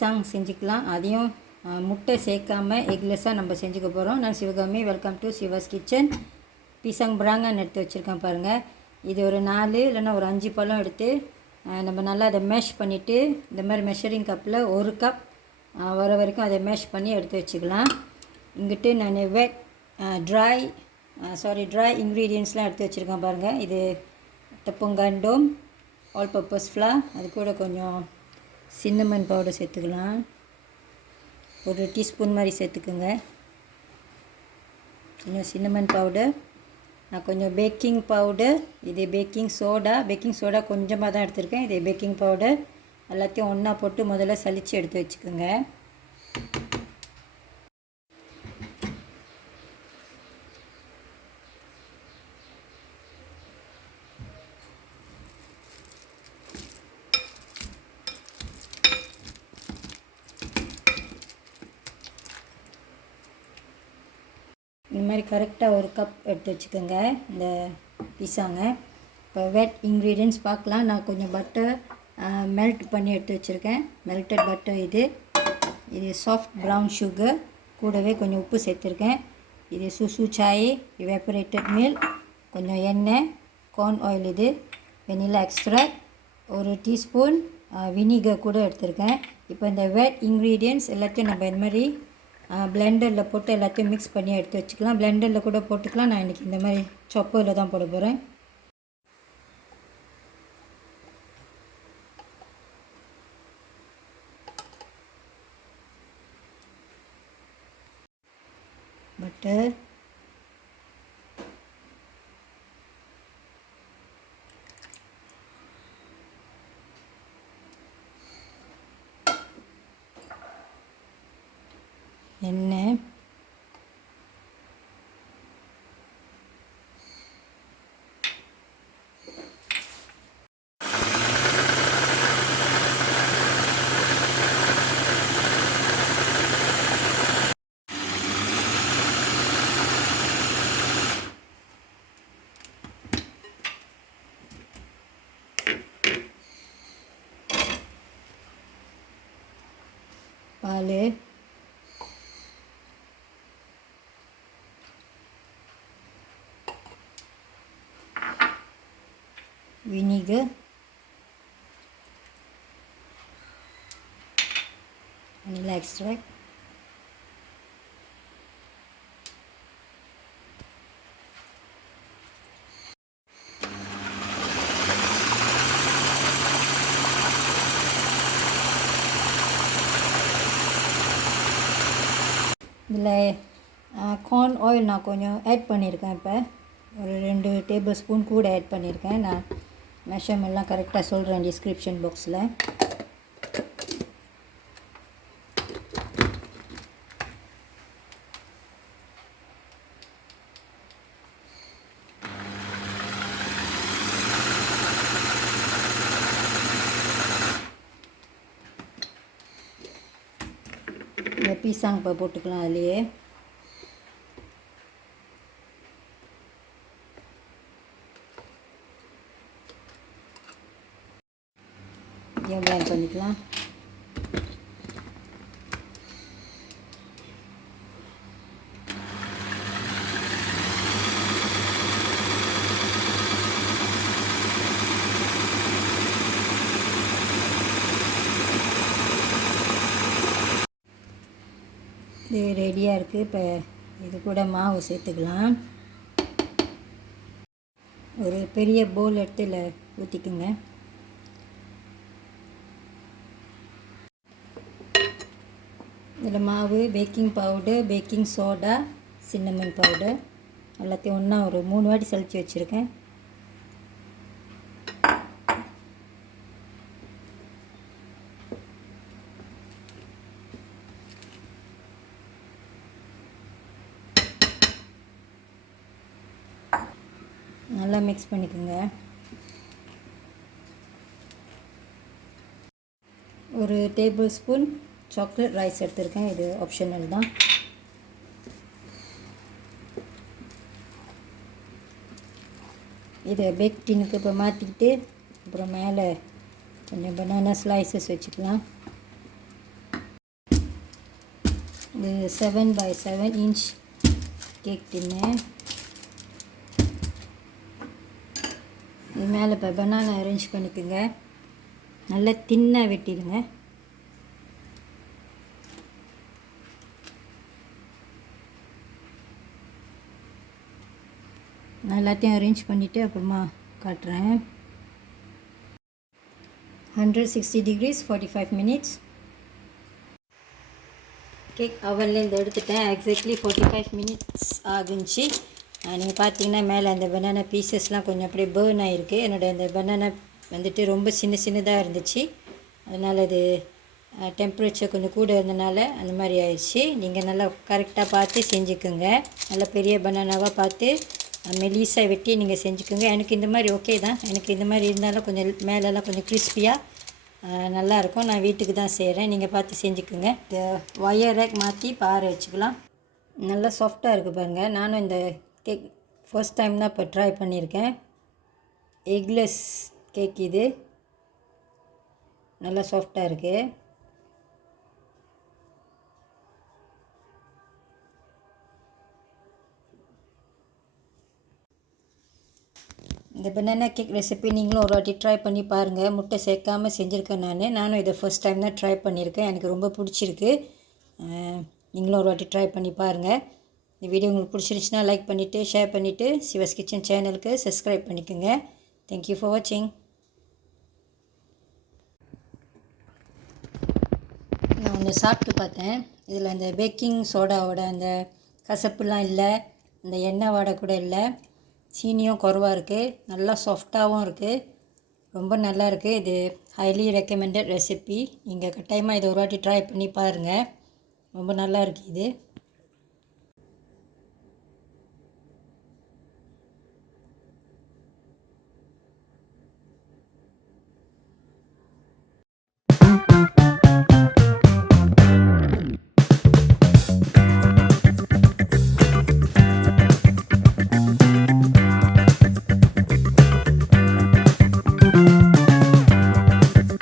பீசாங் செஞ்சுக்கலாம். அதையும் முட்டை சேர்க்காமல் எக்லெஸ்ஸாக நம்ம செஞ்சுக்க போகிறோம். நான் Sivakami, welcome to Siva's kitchen. பீசாங் பிராங்கன்னு எடுத்து வச்சுருக்கேன் பாருங்கள். இது ஒரு 4 இல்லைன்னா ஒரு 5 பழம் எடுத்து நம்ம நல்லா அதை மேஷ் பண்ணிவிட்டு இந்த மாதிரி மெஷரிங் கப்பில் 1 கப் வர வரைக்கும் அதை மேஷ் பண்ணி எடுத்து வச்சுக்கலாம். இங்கிட்டு நான் ட்ரை இன்க்ரீடியன்ட்ஸ்லாம் எடுத்து வச்சுருக்கேன் பாருங்கள். இது tepung gandum, all purpose flower, அது கூட கொஞ்சம் சின்னமன் பவுடர் சேர்த்துக்கலாம். ஒரு டீஸ்பூன் மாதிரி சேர்த்துக்குங்க. கொஞ்சம் சின்னமன் பவுடர், நான் கொஞ்சம் பேக்கிங் பவுடர், இது பேக்கிங் சோடா கொஞ்சமாக தான் எடுத்திருக்கேன். இது பேக்கிங் பவுடர் எல்லாத்தையும் ஒன்றா போட்டு முதல்ல சலித்து எடுத்து வச்சுக்கோங்க. இந்த மாதிரி கரெக்டாக 1 கப் எடுத்து வச்சுக்கோங்க இந்த பீஸாங்க. இப்போ வெட் இன்க்ரீடியன்ட்ஸ் பார்க்கலாம். நான் கொஞ்சம் பட்டர் மெல்ட் பண்ணி எடுத்து வச்சுருக்கேன். மெல்டட் பட்டர் இது சாஃப்ட் ப்ரௌன் சுகர், கூடவே கொஞ்சம் உப்பு சேர்த்துருக்கேன். இது சுசு சாய், எவாப்பரேட்டட் மில்க், கொஞ்சம் எண்ணெய், கார்ன் ஆயில், இது வெனிலா எக்ஸ்ட்ராக்ட், ஒரு டீஸ்பூன் வினிகர் கூட எடுத்திருக்கேன். இப்போ இந்த வெட் இன்க்ரீடியன்ட்ஸ் எல்லாத்தையும் நம்ம இந்த மாதிரி பிளெண்டரில் போட்டு எல்லாத்தையும் மிக்ஸ் பண்ணி எடுத்து வச்சுக்கலாம். பிளெண்டரில் கூட போட்டுக்கலாம். நான் இன்றைக்கி இந்த மாதிரி சாப்பரில் தான் போட போகிறேன். பட்டர், எண்ணெய், பால், வினிகர், vanilla extract, இதில் கார்ன் ஆயில் நான் கொஞ்சம் ஆட் பண்ணியிருக்கேன். இப்போ ஒரு 2 டேபிள் ஸ்பூன் கூட ஆட் பண்ணியிருக்கேன். நான் மெஷர்மெண்ட்லாம் கரெக்டாக சொல்கிறேன் டிஸ்கிரிப்ஷன் பாக்ஸில். இந்த பீஸாங்க இப்போ போட்டுக்கலாம். அதுலேயே பிளெண்ட் பண்ணிக்கலாம். இது ரெடியாக இருக்குது. இப்போ இது கூட மாவு சேர்த்துக்கலாம். ஒரு பெரிய பவுல் எடுத்து இதில் ஊற்றிக்குங்க. இதில் மாவு, baking powder, baking soda, cinnamon powder எல்லாத்தையும் ஒன்றா ஒரு 3 வாட்டி சலித்து வச்சுருக்கேன். நல்லா மிக்ஸ் பண்ணிக்கோங்க. ஒரு டேபிள் ஸ்பூன் சாக்லேட் ரைஸ் எடுத்திருக்கேன். இது ஆப்ஷனல் தான். இதை பேக் டின்னுக்கு இப்போ மாற்றிக்கிட்டு அப்புறம் மேலே கொஞ்சம் பனானா ஸ்லைசஸ் வச்சுக்கலாம். இது 7x7 கேக் டின்னு. இது மேலே இப்போ பனானா அரேஞ்ச் பண்ணிக்கோங்க. நல்லா தின்னாக வெட்டிடுங்க. நான் எல்லாத்தையும் அரேஞ்ச் பண்ணிவிட்டு அப்புறமா காட்டுறேன். 160 degrees 45 minutes. கேக் அவன்லேருந்து எடுத்துட்டேன். Exactly 45 minutes ஆகுச்சு. நீங்கள் பார்த்தீங்கன்னா மேலே அந்த பனானா பீசஸ்லாம் கொஞ்சம் அப்படியே பேர்ன் ஆகிருக்கு. என்னோடய அந்த பனானா வந்துட்டு ரொம்ப சின்னதாக இருந்துச்சு. அதனால் அது டெம்பரேச்சர் கொஞ்சம் கூட இருந்தனால அந்த மாதிரி ஆயிடுச்சு. நீங்கள் நல்லா கரெக்டாக பார்த்து செஞ்சுக்குங்க. நல்லா பெரிய பனானாவாக பார்த்து மெலிசாக வெட்டி நீங்கள் செஞ்சுக்கோங்க. எனக்கு இந்த மாதிரி ஓகே தான். எனக்கு இந்த மாதிரி இருந்தாலும் கொஞ்சம் மேலெல்லாம் கொஞ்சம் கிறிஸ்பியாக நல்லாயிருக்கும். நான் வீட்டுக்கு தான் செய்கிறேன். நீங்கள் பார்த்து செஞ்சுக்குங்க. இந்த ஒயர் ரேக் மாற்றி பாறை வச்சுக்கலாம். நல்லா சாஃப்டாக இருக்குது பாருங்கள். நானும் இந்த கேக் ஃபர்ஸ்ட் டைம் தான் இப்போ ட்ரை பண்ணியிருக்கேன். எக்லெஸ் கேக் இது. நல்லா சாஃப்டாக இருக்குது. இந்த பனானா கேக் ரெசிபி நீங்களும் ஒரு வாட்டி ட்ரை பண்ணி பாருங்கள். முட்டை சேர்க்காமல் செஞ்சுருக்கேன் நானும் இதை ஃபர்ஸ்ட் டைம் தான் ட்ரை பண்ணியிருக்கேன். எனக்கு ரொம்ப பிடிச்சிருக்கு. நீங்களும் ஒரு வாட்டி ட்ரை பண்ணி பாருங்கள். இந்த வீடியோ உங்களுக்கு பிடிச்சிருச்சுன்னா லைக் பண்ணிவிட்டு ஷேர் பண்ணிவிட்டு சிவாஸ் கிச்சன் சேனலுக்கு சப்ஸ்கிரைப் பண்ணிக்கோங்க. தேங்க்யூ ஃபார் வாட்சிங். நான் ஒன்று சாப்பிட்டு பார்த்தேன். இதில் அந்த பேக்கிங் சோடாவோட அந்த கசப்புலாம் இல்லை, அந்த எண்ணெய் வாடை கூட இல்லை, சீனியும் குறைவாக இருக்குது, நல்லா சாஃப்டாகவும் இருக்குது, ரொம்ப நல்லா இருக்குது. இது ஹைலி ரெக்கமெண்டட் ரெசிபி. நீங்கள் கட்டாயமாக இதை ஒரு வாட்டி ட்ரை பண்ணி பாருங்கள். ரொம்ப நல்லா இருக்குது இது.